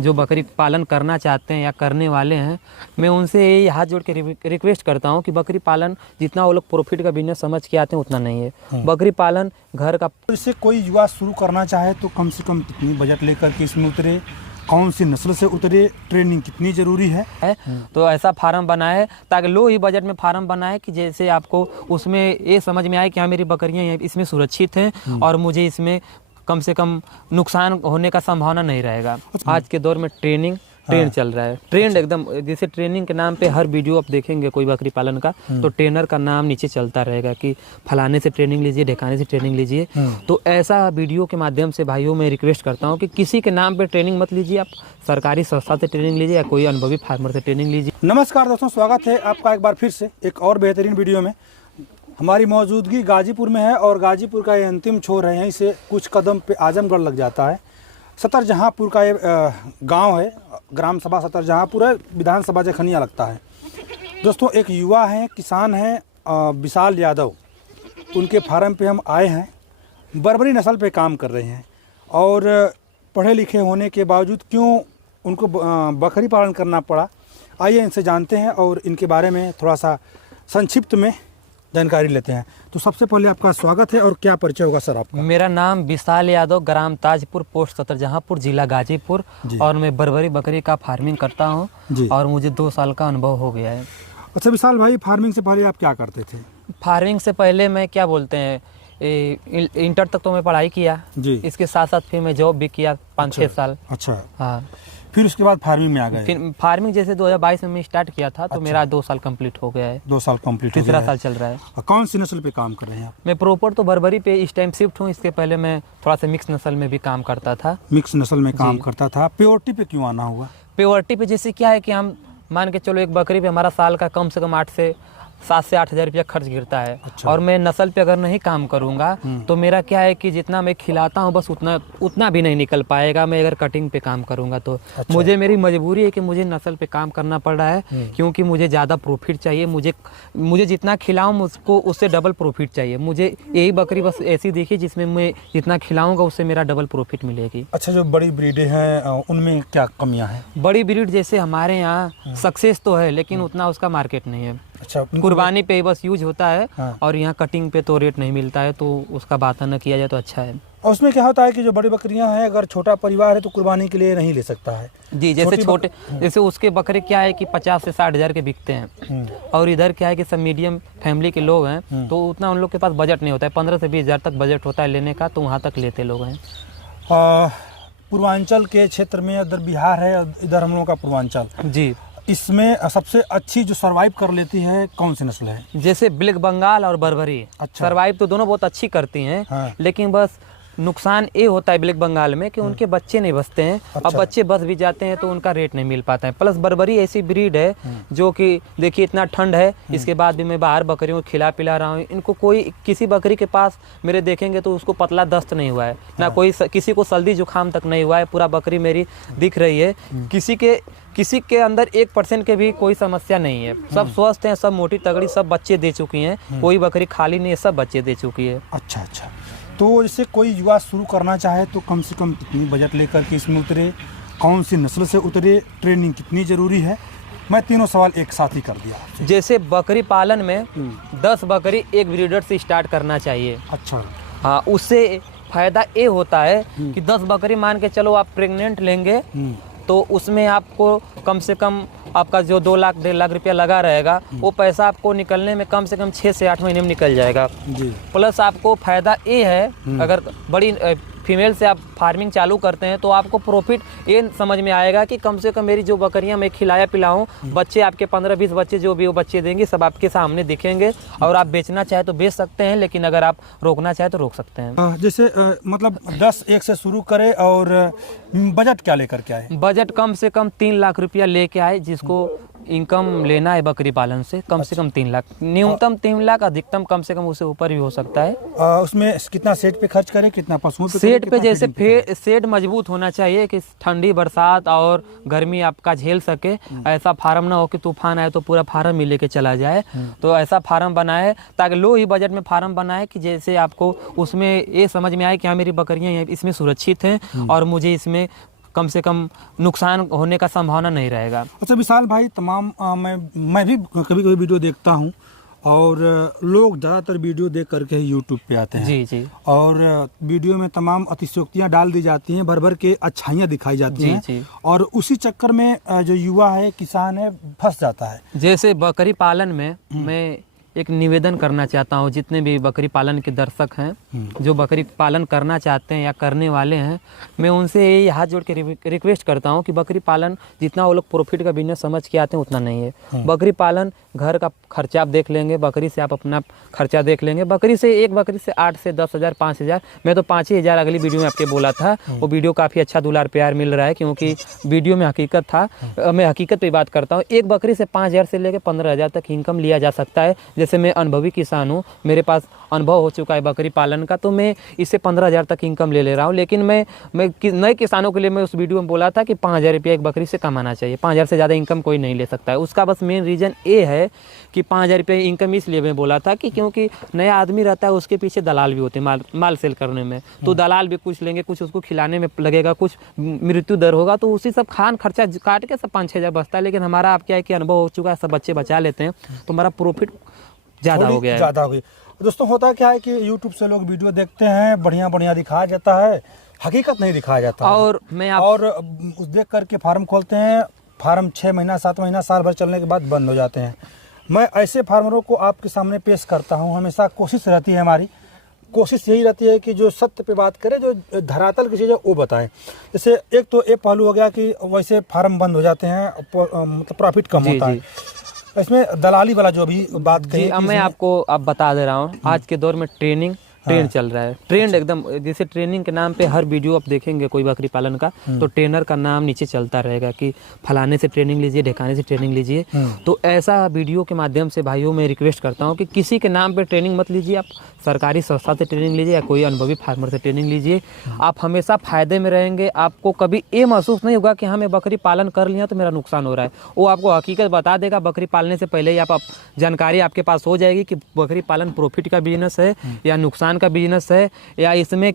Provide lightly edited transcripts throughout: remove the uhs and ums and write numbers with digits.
जो बकरी पालन करना चाहते हैं या करने वाले हैं, मैं उनसे यही हाथ जोड़ के रिक्वेस्ट करता हूं कि बकरी पालन जितना वो लोग प्रॉफिट का बिजनेस समझ के आते हैं उतना नहीं है। बकरी पालन घर का। इससे कोई युवा शुरू करना चाहे तो कम से कम कितनी बजट लेकर के इसमें उतरे, कौन सी नस्ल से उतरे, ट्रेनिंग कितनी ज़रूरी है? तो ऐसा फार्म बनाए ताकि लो ही बजट में फार्म बनाए कि जैसे आपको उसमें ये समझ में आए कि हाँ मेरी बकरियाँ इसमें सुरक्षित हैं और मुझे इसमें कम से कम नुकसान होने का संभावना नहीं रहेगा। आज के दौर में ट्रेंड चल रहा है। ट्रेंड एकदम, जैसे ट्रेनिंग के नाम पे हर वीडियो आप देखेंगे कोई बकरी पालन का तो ट्रेनर का नाम नीचे चलता रहेगा कि फलाने से ट्रेनिंग लीजिए, ढेकाने से ट्रेनिंग लीजिए। तो ऐसा वीडियो के माध्यम से भाइयों मैं रिक्वेस्ट करता हूँ कि किसी के नाम पे ट्रेनिंग मत लीजिए, आप सरकारी संस्था से ट्रेनिंग लीजिए या कोई अनुभवी फार्मर से ट्रेनिंग लीजिए। नमस्कार दोस्तों, स्वागत है आपका एक बार फिर से एक और बेहतरीन वीडियो में। हमारी मौजूदगी गाजीपुर में है और गाजीपुर का ये अंतिम छोर है। यहीं से कुछ कदम पे आजमगढ़ लग जाता है। सतरजहाँपुर का ये गांव है, ग्राम सभा सतरजहाँपुर है, विधानसभा जखनिया लगता है। दोस्तों एक युवा हैं, किसान हैं विशाल यादव, उनके फार्म पे हम आए हैं। बर्बरी नस्ल पे काम कर रहे हैं और पढ़े लिखे होने के बावजूद क्यों उनको बकरी पालन करना पड़ा, आइए इनसे जानते हैं और इनके बारे में थोड़ा सा संक्षिप्त में जानकारी लेते हैं। तो सबसे पहले आपका स्वागत है और क्या परिचय होगा सर आपका? मेरा नाम विशाल यादव, ग्राम ताजपुर, पोस्ट सतरजहाँपुर, जिला गाजीपुर और मैं बर्बरी बकरी का फार्मिंग करता हूं और मुझे 2 साल का अनुभव हो गया है। अच्छा विशाल भाई, फार्मिंग से पहले आप क्या करते थे? फार्मिंग से पहले मैं क्या बोलते हैं, इंटर तक तो मैं पढ़ाई किया जी। इसके साथ साथ फिर मैं जॉब भी किया 5-6 साल। अच्छा हाँ, फिर उसके बाद फार्मिंग में आ गए? फिर फार्मिंग जैसे 2022 में मैं स्टार्ट किया था तो मेरा 2 साल कंप्लीट हो गया है। 2 साल कंप्लीट हो गया है। 3 साल चल रहा है। कौन सी नस्ल पे काम कर रहे हैं आप? मैं प्रॉपर तो बर्बरी पे इस टाइम शिफ्ट हूँ। इसके पहले मैं थोड़ा सा मिक्स नस्ल में भी काम करता था। मिक्स नस्ल में काम करता था। प्योरिटी पे क्यों आना हुआ? प्योरिटी पे जैसे क्या है कि हम मान के चलो एक बकरी पे हमारा साल का कम से कम 7 से 8 हज़ार रुपया खर्च गिरता है। अच्छा। और मैं नस्ल पे अगर नहीं काम करूँगा तो मेरा क्या है कि जितना मैं खिलाता हूँ बस उतना भी नहीं निकल पाएगा मैं अगर कटिंग पे काम करूँगा तो। अच्छा। मुझे मेरी मजबूरी है कि मुझे नस्ल पे काम करना पड़ रहा है क्योंकि मुझे ज़्यादा प्रॉफिट चाहिए। मुझे जितना खिलाऊँ मुझको उससे डबल प्रॉफिट चाहिए। मुझे यही बकरी बस ऐसी देखी जिसमें मैं जितना खिलाऊँगा उससे मेरा डबल प्रॉफिट मिलेगी। अच्छा, जो बड़ी ब्रीडें हैं उनमें क्या कमियाँ हैं? बड़ी ब्रीड जैसे हमारे यहाँ सक्सेस तो है लेकिन उतना उसका मार्केट नहीं है। अच्छा, कुर्बानी पे बस यूज होता है। हाँ। और यहाँ कटिंग पे तो रेट नहीं मिलता है तो उसका बात न किया जाए तो अच्छा है। और उसमें क्या होता है कि जो बड़ी बकरियां हैं अगर छोटा परिवार है तो कुर्बानी के लिए नहीं ले सकता है जी। जैसे उसके बकरे क्या है कि 50 से 60 हज़ार के बिकते हैं और इधर क्या है कि सब मीडियम फैमिली के लोग हैं तो उतना उन लोग के पास बजट नहीं होता है। 15 से 20 हज़ार तक बजट होता है लेने का तो वहाँ तक लेते लोग हैं। पूर्वांचल के क्षेत्र में इधर बिहार है, इधर हम लोगों का पूर्वांचल जी। इसमें सबसे अच्छी जो सरवाइव कर लेती है कौन सी नस्ल है? जैसे ब्लैक बंगाल और बर्बरी। अच्छा। सरवाइव तो दोनों बहुत अच्छी करती हैं। हाँ। लेकिन बस नुकसान ये होता है ब्लैक बंगाल में कि उनके बच्चे नहीं बचते हैं। अच्छा। अब बच्चे बच भी जाते हैं तो उनका रेट नहीं मिल पाता है। प्लस बर्बरी ऐसी ब्रीड है जो कि देखिए इतना ठंड है इसके बाद भी मैं बाहर बकरियों को खिला पिला रहा हूँ। इनको कोई किसी बकरी के पास मेरे देखेंगे तो उसको पतला दस्त नहीं हुआ है ना। कोई किसी को सर्दी जुकाम तक नहीं हुआ है। पूरा बकरी मेरी दिख रही है। किसी के अंदर 1% के भी कोई समस्या नहीं है। सब स्वस्थ हैं, सब मोटी तगड़ी, सब बच्चे दे चुकी हैं। कोई बकरी खाली नहीं है, सब बच्चे दे चुकी है। अच्छा अच्छा, तो जैसे कोई युवा शुरू करना चाहे तो कम से कम कितनी बजट लेकर के इसमें उतरे, कौन सी नस्ल से उतरे, ट्रेनिंग कितनी ज़रूरी है? मैं तीनों सवाल एक साथ ही कर दिया। जैसे बकरी पालन में 10 बकरी एक ब्रीडर से स्टार्ट करना चाहिए। अच्छा। हाँ, उससे फ़ायदा ये होता है कि 10 बकरी मान के चलो आप प्रेग्नेंट लेंगे तो उसमें आपको कम से कम आपका जो 2 लाख 1.5 लाख रुपया लगा रहेगा वो पैसा आपको निकलने में कम से कम 6 से 8 महीने में निकल जाएगा जी। प्लस आपको फ़ायदा ये है अगर बड़ी फीमेल से आप फार्मिंग चालू करते हैं तो आपको प्रॉफिट ये समझ में आएगा कि कम से कम मेरी जो बकरियां मैं खिलाया पिलाऊं, बच्चे आपके 15-20 बच्चे जो भी वो बच्चे देंगे सब आपके सामने दिखेंगे और आप बेचना चाहे तो बेच सकते हैं लेकिन अगर आप रोकना चाहे तो रोक सकते हैं। जैसे मतलब 10 से शुरू करें और बजट क्या लेकर के आए? बजट कम से कम 3 लाख रुपया लेके आए। जिसको इनकम लेना है बकरी पालन से कम से कम 3 लाख, न्यूनतम 3 लाख, अधिकतम कम से कम उससे ऊपर भी हो सकता है। उसमें कितना सेट पे खर्च करें, कितना पशुओं पे? सेट पे जैसे सेट मजबूत होना चाहिए कि ठंडी बरसात और गर्मी आपका झेल सके। ऐसा फार्म ना हो कि तूफान आए तो पूरा फार्म ही लेके चला जाए। तो ऐसा फार्म बनाए ताकि लो ही बजट में फार्म बनाए कि जैसे आपको उसमें ये समझ में आए कि हाँ मेरी बकरियाँ इसमें सुरक्षित हैं और मुझे इसमें कम से कम नुकसान होने का संभावना नहीं रहेगा। अच्छा विशाल भाई, तमाम मैं भी कभी कभी वीडियो देखता हूँ और लोग ज़्यादातर वीडियो देख करके ही यूट्यूब पे आते हैं। जी जी। और वीडियो में तमाम अतिशयोक्तियाँ डाल दी जाती हैं, भर भर के अच्छाइयाँ दिखाई जाती जी हैं जी। और उसी चक्कर में जो युवा है, किसान है, फंस जाता है। जैसे बकरी पालन में मैं एक निवेदन करना चाहता हूँ, जितने भी बकरी पालन के दर्शक हैं जो बकरी पालन करना चाहते हैं या करने वाले हैं, मैं उनसे यही हाथ जोड़ के रिक्वेस्ट करता हूँ कि बकरी पालन जितना वो लोग प्रॉफिट का बिजनेस समझ के आते हैं उतना नहीं है। बकरी पालन घर का खर्चा आप देख लेंगे, बकरी से आप अपना खर्चा देख लेंगे। बकरी से एक बकरी से 8 से 10 हज़ार 5 हज़ार, मैं तो 5 ही हज़ार अगली वीडियो में आपके बोला था। वो वीडियो काफ़ी अच्छा दुलार प्यार मिल रहा है क्योंकि वीडियो में हकीकत था। मैं हकीकत पे बात करता हूँ। एक बकरी से 5 हज़ार से लेकर 15 हज़ार तक इनकम लिया जा सकता है। जैसे मैं अनुभवी किसान हूँ, मेरे पास अनुभव हो चुका है बकरी पालन का, तो मैं इससे 15 हज़ार तक इनकम ले रहा हूँ। लेकिन मैं नए किसानों के लिए मैं उस वीडियो में बोला था कि 5 हज़ार रुपया एक बकरी से कमाना चाहिए। 5 हज़ार से ज़्यादा इनकम कोई नहीं ले सकता है। उसका बस मेन रीज़न ये है कि 5 हज़ार रुपये इनकम इसलिए मैं बोला था कि क्योंकि नया आदमी रहता है, उसके पीछे दलाल भी होते हैं माल सेल करने में। तो दलाल भी कुछ लेंगे, कुछ उसको खिलाने में लगेगा, कुछ मृत्यु दर होगा, तो उसी सब खान खर्चा काट के सब 5-6 हज़ार बचता है। लेकिन हमारा आप क्या है कि अनुभव हो चुका है, सब बच्चे बचा लेते हैं, तो हमारा प्रॉफिट ज़्यादा हो गया है। ज़्यादा हो गई। दोस्तों होता क्या है कि यूट्यूब से लोग वीडियो देखते हैं, बढ़िया बढ़िया दिखाया जाता है, हकीकत नहीं दिखाया जाता और मैं और देख करके फार्म खोलते हैं, फार्म 6 महीना 7 महीना साल भर चलने के बाद बंद हो जाते हैं। मैं ऐसे फार्मरों को आपके सामने पेश करता हूं। हमेशा कोशिश रहती है, हमारी कोशिश यही रहती है कि जो सत्य पे बात करें, जो धरातल की चीज़ें वो बताएं। जैसे एक तो ये पहलू हो गया कि वैसे फार्म बंद हो जाते हैं, मतलब प्रॉफिट कम होता है। इसमें दलाली वाला जो भी बात कही, अब मैं आपको अब बता दे रहा हूँ। आज के दौर में ट्रेंड चल रहा है। ट्रेंड एकदम, जैसे ट्रेनिंग के नाम पे हर वीडियो आप देखेंगे कोई बकरी पालन का, तो ट्रेनर का नाम नीचे चलता रहेगा कि फलाने से ट्रेनिंग लीजिए, ढेकाने से ट्रेनिंग लीजिए। तो ऐसा वीडियो के माध्यम से भाइयों मैं रिक्वेस्ट करता हूँ कि किसी के नाम पे ट्रेनिंग मत लीजिए। आप सरकारी संस्था से ट्रेनिंग लीजिए या कोई अनुभवी फार्मर से ट्रेनिंग लीजिए। आप हमेशा फ़ायदे में रहेंगे। आपको कभी ये महसूस नहीं होगा कि हाँ मैं बकरी पालन कर लिया तो मेरा नुकसान हो रहा है। वो आपको हकीकत बता देगा। बकरी पालने से पहले ही आप जानकारी आपके पास हो जाएगी कि बकरी पालन प्रॉफिट का बिजनेस है या नुकसान का बिजनेस है, या इसमें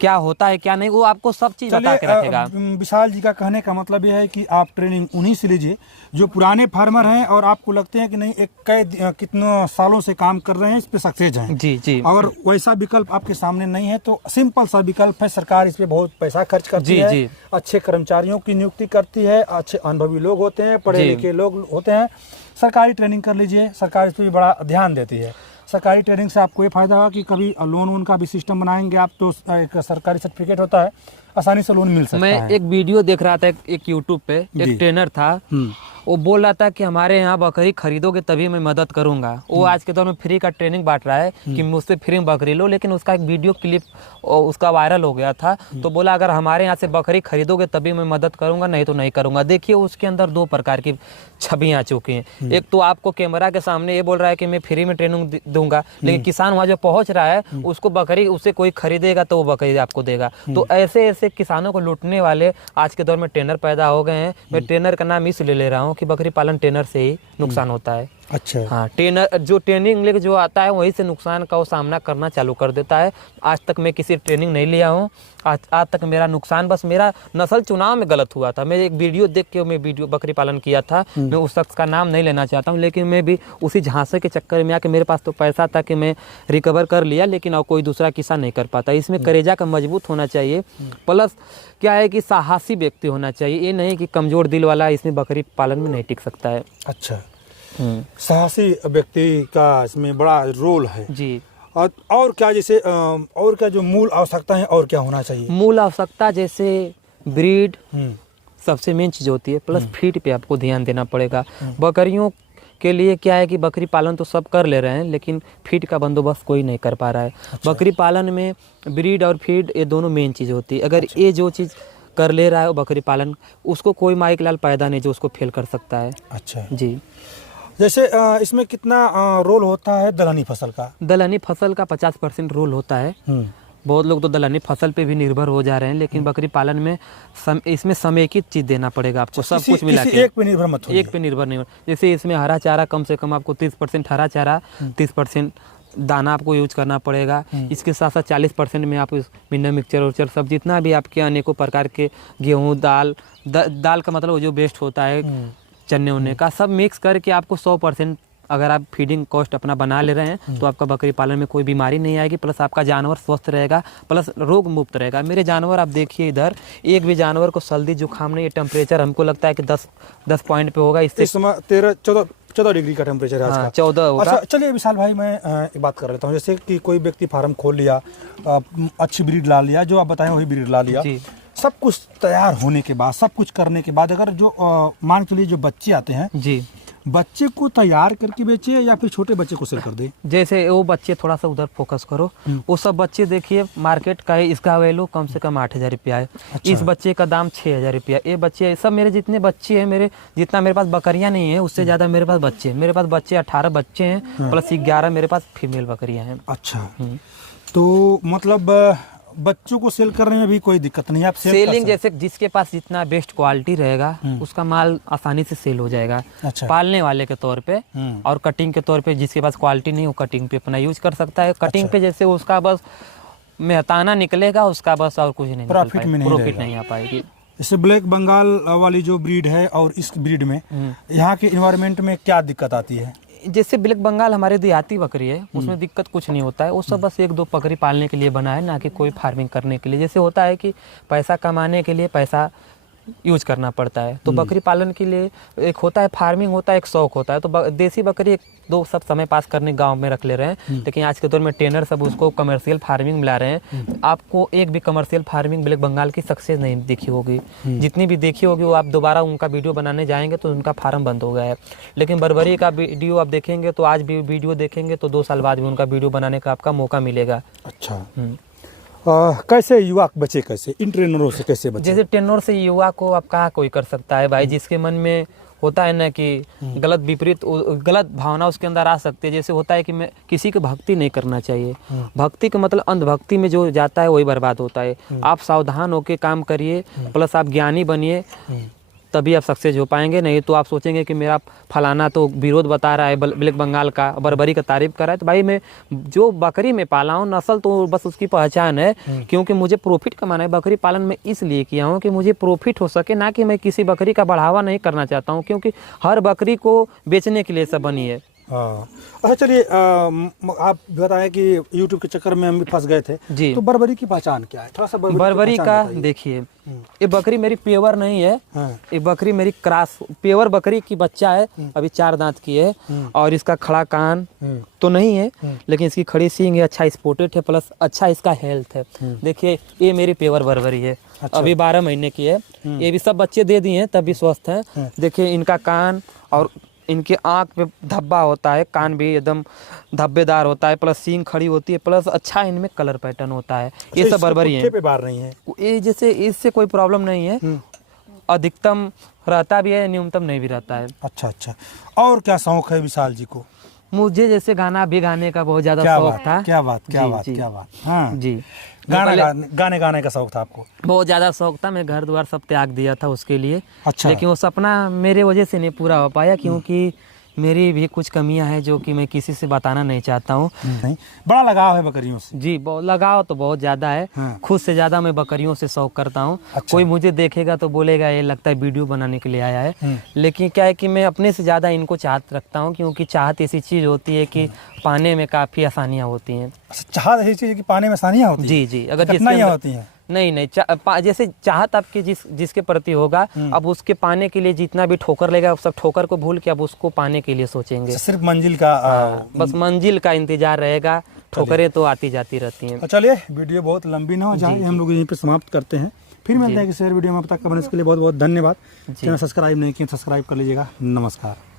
क्या होता है क्या नहीं, वो आपको सब चीज़ बता के रखेगा। विशाल जी का कहने का मतलब यह है कि आप ट्रेनिंग उन्हीं से लीजिए जो पुराने फार्मर हैं और आपको लगते हैं कि नहीं एक कितने सालों से काम कर रहे हैं, इस पे सक्सेस हैं। जी जी। और वैसा विकल्प आपके सामने नहीं है तो सिंपल सा विकल्प है। सरकार इस पे बहुत पैसा खर्च करती है, जी। अच्छे कर्मचारियों की नियुक्ति करती है, अच्छे अनुभवी लोग होते हैं, पढ़े लिखे लोग होते हैं। सरकारी ट्रेनिंग कर लीजिए, सरकार इस पर भी बड़ा ध्यान देती है। सरकारी ट्रेनिंग से आपको ये फायदा होगा कि कभी लोन वोन का भी सिस्टम बनाएंगे आप तो एक सरकारी सर्टिफिकेट होता है, आसानी से लोन मिल सकता है। मैं एक वीडियो देख रहा था एक यूट्यूब पे, एक ट्रेनर था, वो बोल रहा था कि हमारे यहाँ बकरी खरीदोगे तभी मैं मदद करूंगा। वो आज के दौर में फ्री का ट्रेनिंग बांट रहा है कि मुझसे फ्री में बकरी लो, लेकिन उसका एक वीडियो क्लिप उसका वायरल हो गया था। तो बोला अगर हमारे यहाँ से बकरी खरीदोगे तभी मैं मदद करूंगा, नहीं तो नहीं करूंगा। देखिए उसके अंदर 2 प्रकार की छवि आ चुकी हैं। एक तो आपको कैमरा के सामने ये बोल रहा है कि मैं फ्री में ट्रेनिंग दूंगा, लेकिन किसान वहाँ जो पहुँच रहा है उसको बकरी उससे कोई खरीदेगा तो वो बकरी आपको देगा। तो ऐसे ऐसे किसानों को लूटने वाले आज के दौर में ट्रेनर पैदा हो गए हैं। मैं ट्रेनर का नाम इसलिए ले रहा हूँ कि बकरी पालन ट्रेनर से ही नुकसान होता है। अच्छा। हाँ, ट्रेनर जो ट्रेनिंग लेके जो आता है वहीं से नुकसान का वो सामना करना चालू कर देता है। आज तक मैं किसी ट्रेनिंग नहीं लिया हूँ। आज तक मेरा नुकसान बस मेरा नस्ल चुनाव में गलत हुआ था। मैं एक वीडियो देख के मैं वीडियो बकरी पालन किया था। मैं उस शख्स का नाम नहीं लेना चाहता हूँ, लेकिन मैं भी उसी झांसे के चक्कर में आके मेरे पास तो पैसा था कि मैं रिकवर कर लिया, लेकिन और कोई दूसरा किसान नहीं कर पाता। इसमें करेजा का मजबूत होना चाहिए, प्लस क्या है कि साहसी व्यक्ति होना चाहिए। ये नहीं कि कमज़ोर दिल वाला इसमें बकरी पालन में नहीं टिक सकता है। अच्छा, साहसी व्यक्ति का इसमें बड़ा रोल है जी। और क्या, जैसे और क्या जो मूल आवश्यकता है और क्या होना चाहिए? मूल आवश्यकता जैसे ब्रीड सबसे मेन चीज़ होती है, प्लस फीड पे आपको ध्यान देना पड़ेगा। बकरियों के लिए क्या है कि बकरी पालन तो सब कर ले रहे हैं, लेकिन फीड का बंदोबस्त कोई नहीं कर पा रहा है। अच्छा। बकरी पालन में ब्रीड और फीड ये दोनों मेन चीज़ होती है। अगर ये जो चीज़ कर ले रहा है बकरी पालन, उसको कोई माइक लाल पैदा नहीं जो उसको फेल कर सकता है। अच्छा जी। जैसे इसमें कितना रोल होता है दलहनी फसल का? दलहनी फसल का 50% रोल होता है। बहुत लोग तो दलहनी फसल पे भी निर्भर हो जा रहे हैं, लेकिन बकरी पालन में इसमें समेकित चीज़ देना पड़ेगा आपको, सब कुछ मिला के। एक पे निर्भर मत होइए। एक पे निर्भर नहीं। जैसे इसमें हरा चारा कम से कम आपको 30% हरा चारा, 30% दाना आपको यूज करना पड़ेगा। इसके साथ साथ 40% में आप मिनरल मिक्सचर उक्चर सब जितना भी आपके अनेकों प्रकार के गेहूँ दाल का मतलब जो बेस्ट होता है चने उन्ने का सब मिक्स करके आपको 100% अगर आप फीडिंग कॉस्ट अपना बना ले रहे हैं तो आपका बकरी पालन में कोई बीमारी नहीं आएगी, प्लस आपका जानवर स्वस्थ रहेगा, प्लस रोग मुक्त रहेगा। मेरे जानवर आप देखिए इधर, एक भी जानवर को सर्दी जुकाम नहीं है। टेम्परेचर हमको लगता है कि 10 पॉइंट पे होगा। इससे इस समय 14 डिग्री का टेम्परेचर है आज का। 14 होगा। अच्छा चलिए विशाल भाई, मैं एक बात कर लेता हूँ। जैसे कि कोई व्यक्ति फार्म खोल लिया, अच्छी ब्रीड ला लिया, जो आप बताएं वही ब्रीड ला लिया, सब कुछ तैयार होने के बाद, सब कुछ करने के बाद, अगर जो मान के लिए जो बच्चे आते हैं जी, बच्चे को तैयार करके बेचे या फिर छोटे बच्चे को सेल कर दे? जैसे वो बच्चे थोड़ा सा उधर फोकस करो, वो सब बच्चे देखिए मार्केट का है, इसका वैल्यू कम से कम 8,000 रुपया है। अच्छा। इस बच्चे का दाम 6,000 रुपया। ये बच्चे सब मेरे जितने बच्चे हैं, मेरे जितना मेरे पास बकरियां नहीं है उससे ज़्यादा मेरे पास बच्चे हैं। मेरे पास बच्चे 18 बच्चे हैं, प्लस 11 मेरे पास फीमेल बकरियां हैं। अच्छा, तो मतलब बच्चों को सेल करने में भी कोई दिक्कत नहीं है, आप सेलिंग जैसे जिसके पास जितना बेस्ट क्वालिटी रहेगा उसका माल आसानी से सेल हो जाएगा। अच्छा। पालने वाले के तौर पे और कटिंग के तौर पे जिसके पास क्वालिटी नहीं, वो कटिंग पे अपना यूज कर सकता है। कटिंग पे जैसे उसका बस मेहताना निकलेगा, उसका बस और कुछ नहीं, प्रॉफिट नहीं आ पाएगी। जैसे ब्लैक बंगाल वाली जो ब्रीड है और इस ब्रीड में यहाँ के इन्वायरमेंट में क्या दिक्कत आती है? जैसे ब्लैक बंगाल हमारे देहाती बकरी है, उसमें दिक्कत कुछ नहीं होता है। वो सब बस 1-2 बकरी पालने के लिए बना है, ना कि कोई फार्मिंग करने के लिए। जैसे होता है कि पैसा कमाने के लिए पैसा यूज करना पड़ता है, तो बकरी पालन के लिए एक होता है फार्मिंग, होता है एक शौक होता है। तो देसी बकरी 1-2 सब समय पास करने गांव में रख ले रहे हैं, लेकिन आज के दौर में ट्रेनर सब उसको कमर्शियल फार्मिंग मिला रहे हैं। आपको एक भी कमर्शियल फार्मिंग ब्लैक बंगाल की सक्सेस नहीं दिखी होगी। जितनी भी देखी होगी वो आप दोबारा उनका वीडियो बनाने जाएंगे तो उनका फार्म बंद हो गया है। लेकिन बर्बरी का वीडियो आप देखेंगे तो आज भी वीडियो देखेंगे तो 2 साल बाद भी उनका वीडियो बनाने का आपका मौका मिलेगा। अच्छा, कैसे युवा बचे, कैसे इन ट्रेनरों से कैसे बचे? जैसे ट्रेनर से युवा को आप कहाँ कोई कर सकता है भाई, जिसके मन में होता है ना कि गलत विपरीत गलत भावना उसके अंदर आ सकती है। जैसे होता है कि मैं किसी को भक्ति नहीं करना चाहिए। भक्ति का मतलब अंधभक्ति में जो जाता है वही बर्बाद होता है। आप सावधान होकर काम करिए, प्लस आप ज्ञानी बनिए, तभी आप सक्सेस हो पाएंगे। नहीं तो आप सोचेंगे कि मेरा फलाना तो विरोध बता रहा है ब्लैक बंगाल का, बर्बरी का तारीफ कर रहा है, तो भाई मैं जो बकरी में पाला हूँ नस्ल तो बस उसकी पहचान है, क्योंकि मुझे प्रॉफिट कमाना है। बकरी पालन में इसलिए किया हूँ कि मुझे प्रॉफिट हो सके, ना कि मैं किसी बकरी का बढ़ावा नहीं करना चाहता हूँ, क्योंकि हर बकरी को बेचने के लिए सब बनी है। हाँ, अच्छा चलिए, आप बताएं कि YouTube के चक्कर में हम भी फंस गए थे जी। तो बर्बरी की पहचान क्या है? थोड़ा सा बर्बरी का देखिए, ये बकरी मेरी प्योर नहीं है। ये बकरी मेरी क्रॉस प्योर बकरी की बच्चा है, अभी 4 दांत की है, और इसका खड़ा कान तो नहीं है, लेकिन इसकी खड़ी सींग है, अच्छा स्पोर्टेड है, प्लस अच्छा इसका हेल्थ है। देखिए ये मेरी प्योर बर्बरी है। अच्छा। अभी 12 महीने की है। ये भी सब बच्चे दे दिए हैं तब भी स्वस्थ है। देखिए इनका कान और इनके आँख पे धब्बा होता है, कान भी एकदम धब्बेदार होता है, प्लस सींग खड़ी होती है, प्लस अच्छा इनमें कलर पैटर्न होता है। ये सब बर्बरी है। पे बार नहीं है ये, जैसे इससे कोई प्रॉब्लम नहीं है। अधिकतम रहता भी है, न्यूनतम नहीं भी रहता है। अच्छा अच्छा, और क्या शौक है विशाल जी को? मुझे जैसे गाना भी गाने का बहुत ज्यादा शौक था। क्या बात। हाँ जी, गाने का शौक था आपको? बहुत ज्यादा शौक था। मैं घर द्वार सब त्याग दिया था उसके लिए। अच्छा। लेकिन वो सपना मेरे वजह से नहीं पूरा हो पाया, क्योंकि मेरी भी कुछ कमियां हैं जो कि मैं किसी से बताना नहीं चाहता हूँ। नहीं, बड़ा लगाव है बकरियों से? जी, लगाव तो बहुत ज्यादा है। हाँ। खुद से ज्यादा मैं बकरियों से शौक करता हूँ। अच्छा। कोई मुझे देखेगा तो बोलेगा ये लगता है वीडियो बनाने के लिए आया है, लेकिन क्या है कि मैं अपने से ज्यादा इनको चाहत रखता हूँ, क्योंकि चाहत ऐसी चीज होती है कि पाने में काफी आसानियाँ होती हैं। चाहत ऐसी चीज है कि पाने में आसानियाँ होती है? जी, अगर जिसमें होती है नहीं जैसे चाहत आपके जिसके प्रति होगा, अब उसके पाने के लिए जितना भी ठोकर लेगा सब ठोकर को भूल के अब उसको पाने के लिए सोचेंगे। सिर्फ मंजिल का बस मंजिल का इंतजार रहेगा, ठोकरें तो आती जाती रहती हैं। चलिए, वीडियो बहुत लंबी ना हो जाए, हम लोग यहीं पे समाप्त करते हैं। फिर मिलते हैं किसी और वीडियो में। अब तक कमेंट्स के लिए बहुत बहुत धन्यवाद। चैनल सब्सक्राइब नहीं किया सब्सक्राइब कर लीजिएगा। नमस्कार।